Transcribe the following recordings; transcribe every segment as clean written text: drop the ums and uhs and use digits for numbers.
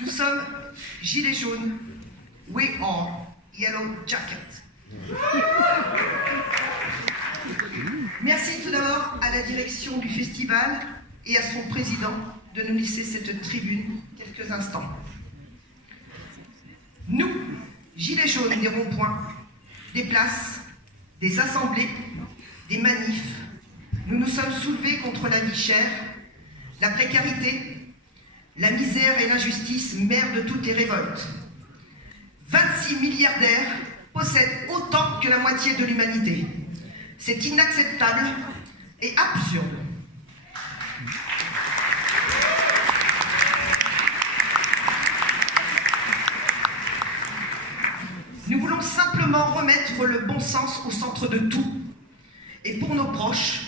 Nous sommes Gilets jaunes. We are Yellow Jackets. Merci tout d'abord à la direction du festival et à son président de nous laisser cette tribune quelques instants. Nous, Gilets jaunes, des ronds-points, des places, des assemblées, des manifs, nous nous sommes soulevés contre la vie chère, la précarité, la misère et l'injustice, mère de toutes les révoltes. 26 milliardaires possèdent autant que la moitié de l'humanité. C'est inacceptable et absurde. Nous voulons simplement remettre le bon sens au centre de tout. Et pour nos proches,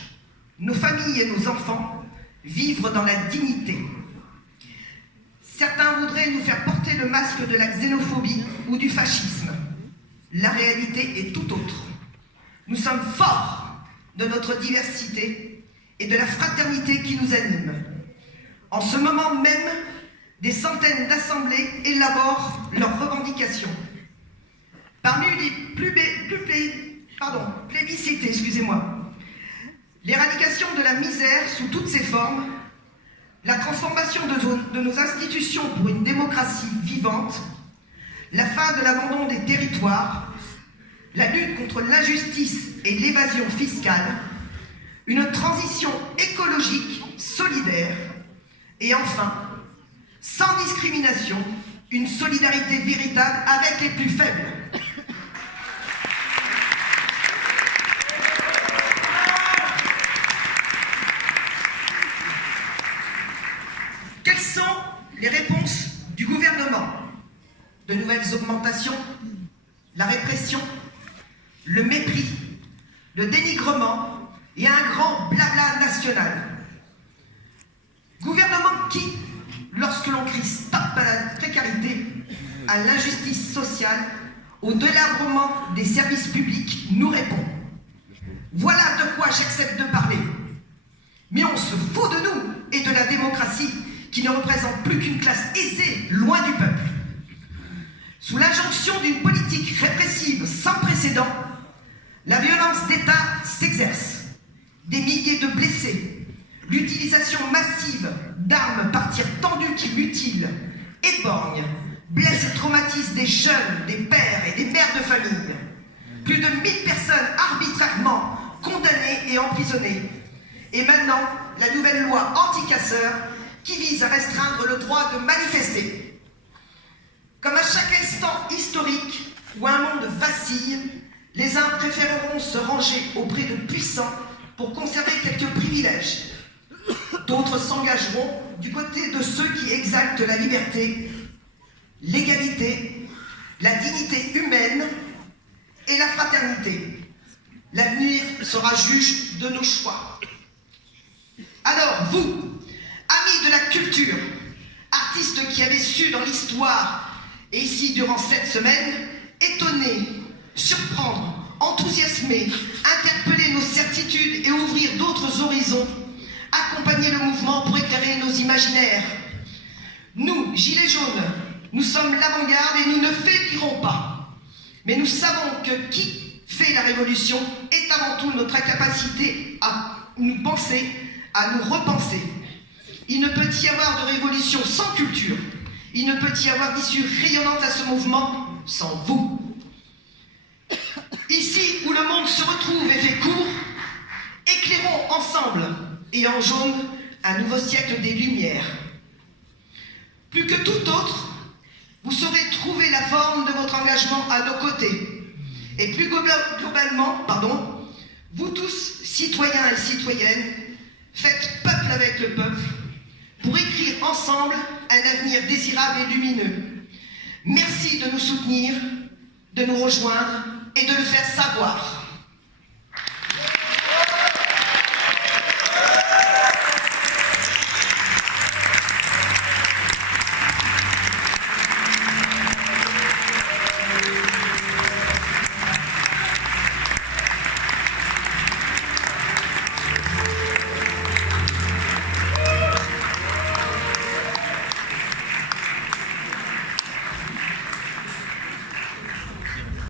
nos familles et nos enfants, vivre dans la dignité. Certains voudraient nous faire porter le masque de la xénophobie ou du fascisme. La réalité est tout autre. Nous sommes forts de notre diversité et de la fraternité qui nous anime. En ce moment même, des centaines d'assemblées élaborent leurs revendications. Parmi les plébiscités, l'éradication de la misère sous toutes ses formes, la transformation de nos institutions pour une démocratie vivante, la fin de l'abandon des territoires, la lutte contre l'injustice et l'évasion fiscale, une transition écologique solidaire et enfin, sans discrimination, une solidarité véritable avec les plus faibles. Quelles sont les réponses du gouvernement? De nouvelles augmentations, la répression, le mépris, le dénigrement et un grand blabla national. Gouvernement qui, lorsque l'on crie stop à la précarité, à l'injustice sociale, au délabrement des services publics, nous répond: voilà de quoi j'accepte de parler. Mais on se fout de nous et de la démocratie qui ne représente plus qu'une classe aisée, loin du peuple. Sous l'injonction d'une politique répressive sans précédent, la violence d'État s'exerce. Des milliers de blessés, l'utilisation massive d'armes par tir tendu qui mutilent, éborgnent, blessent et traumatisent des jeunes, des pères et des mères de famille. Plus de 1000 personnes arbitrairement condamnées et emprisonnées. Et maintenant, la nouvelle loi anti-casseurs qui vise à restreindre le droit de manifester. Comme à chaque instant historique où un monde vacille, les uns préféreront se ranger auprès de puissants pour conserver quelques privilèges. D'autres s'engageront du côté de ceux qui exaltent la liberté, l'égalité, la dignité humaine et la fraternité. L'avenir sera juge de nos choix. Alors vous, amis de la culture, artistes qui avez su dans l'histoire et ici durant cette semaine, étonner, surprendre, enthousiasmer, interpeller nos certitudes et ouvrir d'autres horizons, accompagner le mouvement pour éclairer nos imaginaires. Nous, Gilets jaunes, nous sommes l'avant-garde et nous ne faiblirons pas. Mais nous savons que qui fait la révolution est avant tout notre incapacité à nous penser, à nous repenser. Il ne peut y avoir de révolution sans culture. Il ne peut y avoir d'issue rayonnante à ce mouvement sans vous. Ici où le monde se retrouve et fait court, éclairons ensemble et en jaune un nouveau siècle des Lumières. Plus que tout autre, vous saurez trouver la forme de votre engagement à nos côtés. Et plus globalement, vous tous, citoyens et citoyennes, faites peuple avec le peuple pour écrire ensemble un avenir désirable et lumineux. Merci de nous soutenir, de nous rejoindre et de le faire savoir.